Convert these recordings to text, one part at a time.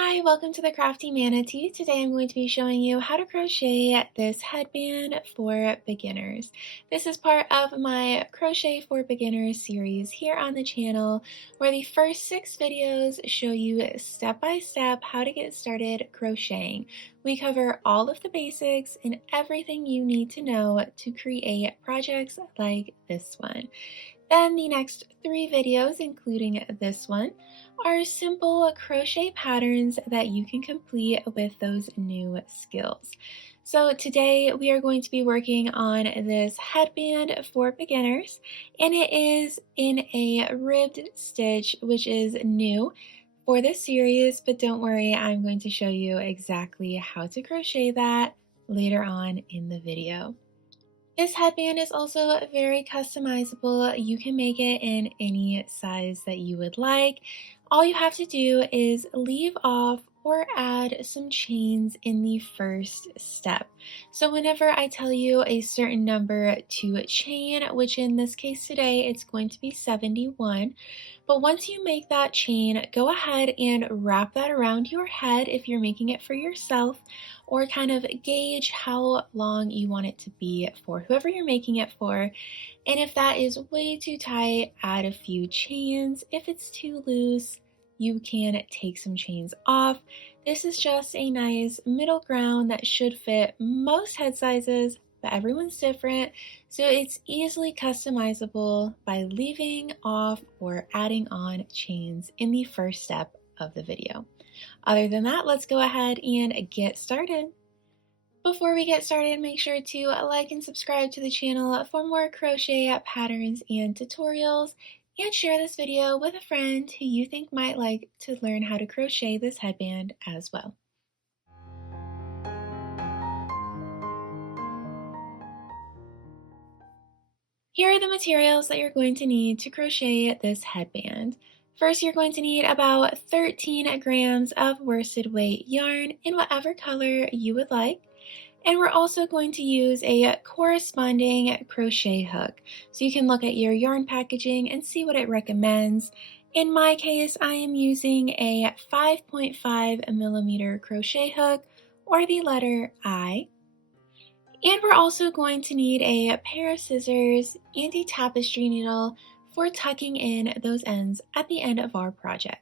Hi, welcome to the CrafteeManatee. Today I'm going to be showing you how to crochet this headband for beginners. This is part of my Crochet for Beginners series here on the channel, where the first 6 videos show you step by step how to get started crocheting. We cover all of the basics and everything you need to know to create projects like this one. Then the next 3 videos, including this one, are simple crochet patterns that you can complete with those new skills. So today we are going to be working on this headband for beginners, and it is in a ribbed stitch, which is new for this series, but don't worry, I'm going to show you exactly how to crochet that later on in the video. This headband is also very customizable. You can make it in any size that you would like. All you have to do is leave off or add some chains in the first step. So whenever I tell you a certain number to chain, which in this case today it's going to be 71, but once you make that chain, go ahead and wrap that around your head if you're making it for yourself, or kind of gauge how long you want it to be for whoever you're making it for. And if that is way too tight, add a few chains. If it's too loose, you can take some chains off. This is just a nice middle ground that should fit most head sizes, but everyone's different, so it's easily customizable by leaving off or adding on chains in the first step of the video. Other than that, let's go ahead and get started. Before we get started, make sure to like and subscribe to the channel for more crochet patterns and tutorials, and share this video with a friend who you think might like to learn how to crochet this headband as well. Here are the materials that you're going to need to crochet this headband. First, you're going to need about 13 grams of worsted weight yarn in whatever color you would like. And we're also going to use a corresponding crochet hook. So you can look at your yarn packaging and see what it recommends. In my case, I am using a 5.5 millimeter crochet hook, or the letter I. And we're also going to need a pair of scissors and a tapestry needle for tucking in those ends at the end of our project.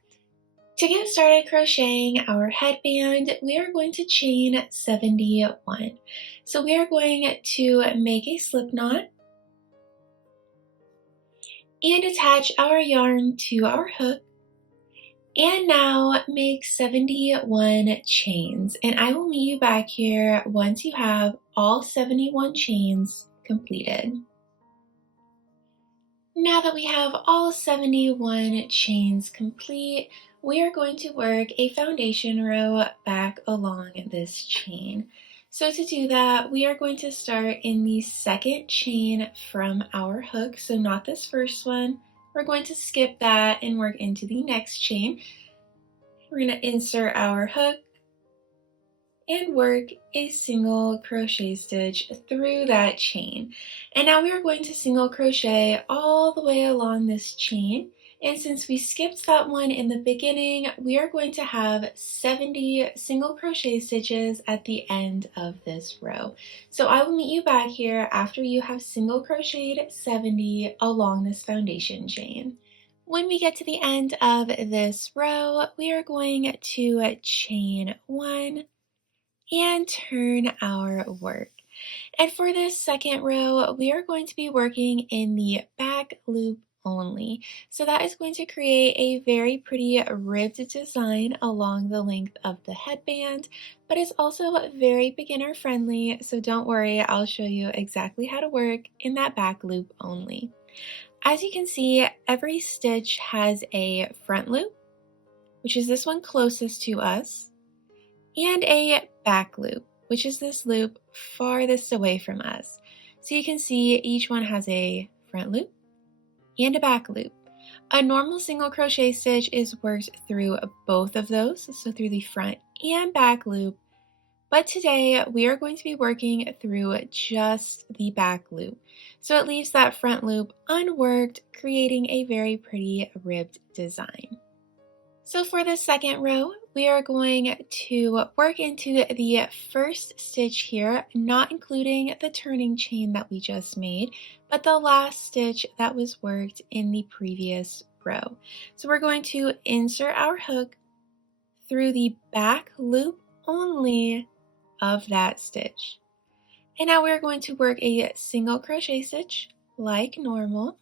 To get started crocheting our headband, we are going to chain 71. So we are going to make a slip knot and attach our yarn to our hook. And now make 71 chains, and I will meet you back here once you have all 71 chains completed. Now that we have all 71 chains complete, we are going to work a foundation row back along this chain. So to do that, we are going to start in the second chain from our hook, so not this first one. We're going to skip that and work into the next chain. We're going to insert our hook and work a single crochet stitch through that chain. And now we are going to single crochet all the way along this chain. And since we skipped that one in the beginning, we are going to have 70 single crochet stitches at the end of this row. So I will meet you back here after you have single crocheted 70 along this foundation chain. When we get to the end of this row, we are going to chain 1 and turn our work. And for this second row, we are going to be working in the back loop only. So that is going to create a very pretty ribbed design along the length of the headband, but it's also very beginner friendly, so don't worry, I'll show you exactly how to work in that back loop only. As you can see, every stitch has a front loop, which is this one closest to us, and a back loop, which is this loop farthest away from us. So you can see each one has a front loop and a back loop. A normal single crochet stitch is worked through both of those, so through the front and back loop. But today we are going to be working through just the back loop. So it leaves that front loop unworked, creating a very pretty ribbed design. So for the second row, we are going to work into the first stitch here, not including the turning chain that we just made, but the last stitch that was worked in the previous row. So we're going to insert our hook through the back loop only of that stitch. And now we're going to work a single crochet stitch like normal.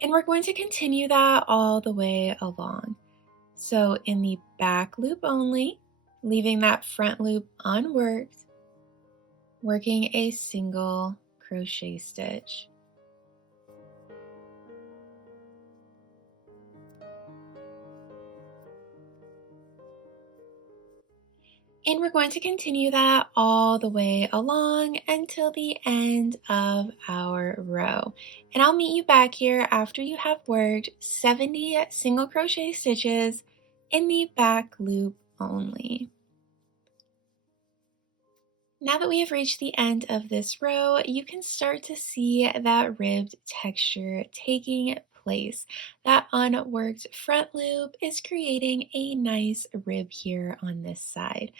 And we're going to continue that all the way along. So in the back loop only, leaving that front loop unworked, working a single crochet stitch. And we're going to continue that all the way along until the end of our row. And I'll meet you back here after you have worked 70 single crochet stitches in the back loop only. Now that we have reached the end of this row, you can start to see that ribbed texture taking place. That unworked front loop is creating a nice rib here on this side.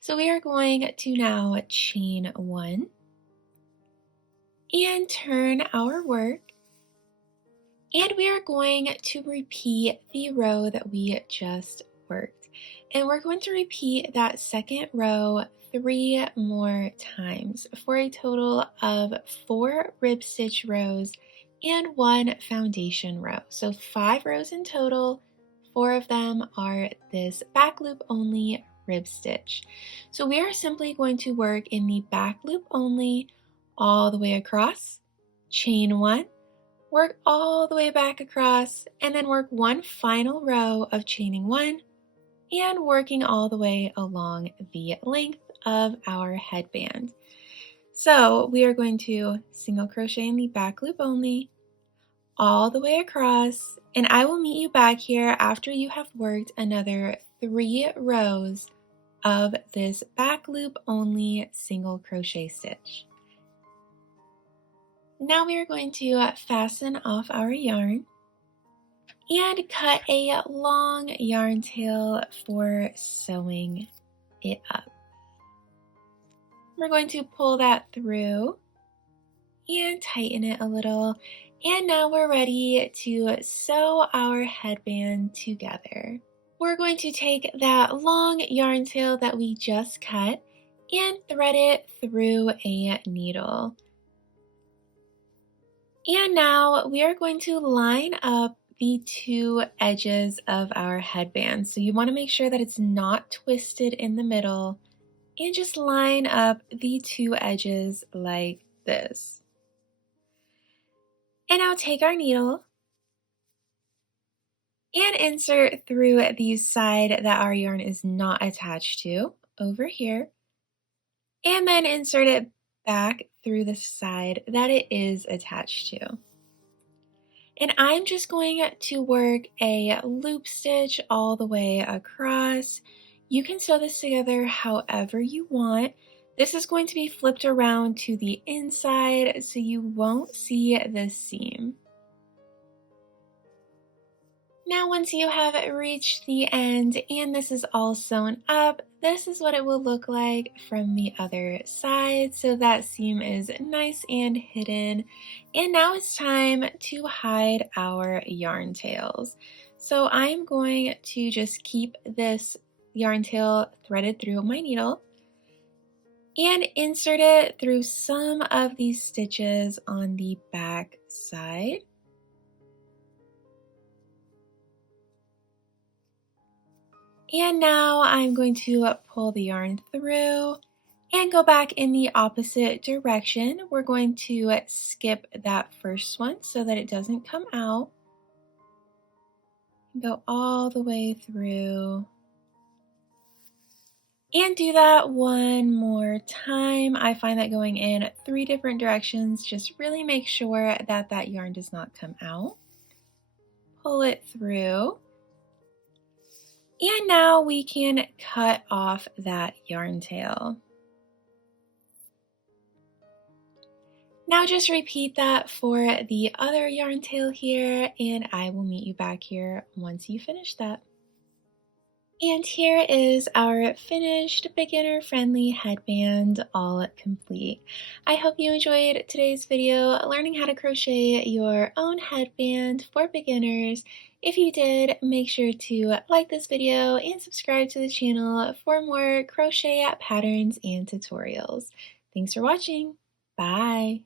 So we are going to now chain one and turn our work. And we are going to repeat the row that we just worked. And we're going to repeat that second row 3 more times for a total of 4 rib stitch rows and 1 foundation row. So 5 rows in total. 4 of them are this back loop only rib stitch. So we are simply going to work in the back loop only all the way across, chain 1, work all the way back across, and then work one final row of chaining 1 and working all the way along the length of our headband. So we are going to single crochet in the back loop only, all the way across, and I will meet you back here after you have worked another 3 rows of this back loop only single crochet stitch. Now we are going to fasten off our yarn and cut a long yarn tail for sewing it up. We're going to pull that through and tighten it a little. And now we're ready to sew our headband together. We're going to take that long yarn tail that we just cut and thread it through a needle. And now we are going to line up the 2 edges of our headband. So you want to make sure that it's not twisted in the middle, and just line up the 2 edges like this. And now take our needle and insert through the side that our yarn is not attached to over here, and then insert it back through the side that it is attached to. And I'm just going to work a loop stitch all the way across. You can sew this together however you want. This is going to be flipped around to the inside so you won't see the seam. Now once you have reached the end and this is all sewn up, this is what it will look like from the other side. So that seam is nice and hidden. And now it's time to hide our yarn tails. So I'm going to just keep this yarn tail threaded through my needle and insert it through some of these stitches on the back side. And now I'm going to pull the yarn through and go back in the opposite direction. We're going to skip that first one so that it doesn't come out. Go all the way through. And do that one more time. I find that going in 3 different directions just really make sure that that yarn does not come out. Pull it through. And now we can cut off that yarn tail. Now just repeat that for the other yarn tail here, and I will meet you back here once you finish that. And here is our finished beginner-friendly headband, all complete. I hope you enjoyed today's video learning how to crochet your own headband for beginners. If you did, make sure to like this video and subscribe to the channel for more crochet patterns and tutorials. Thanks for watching. Bye.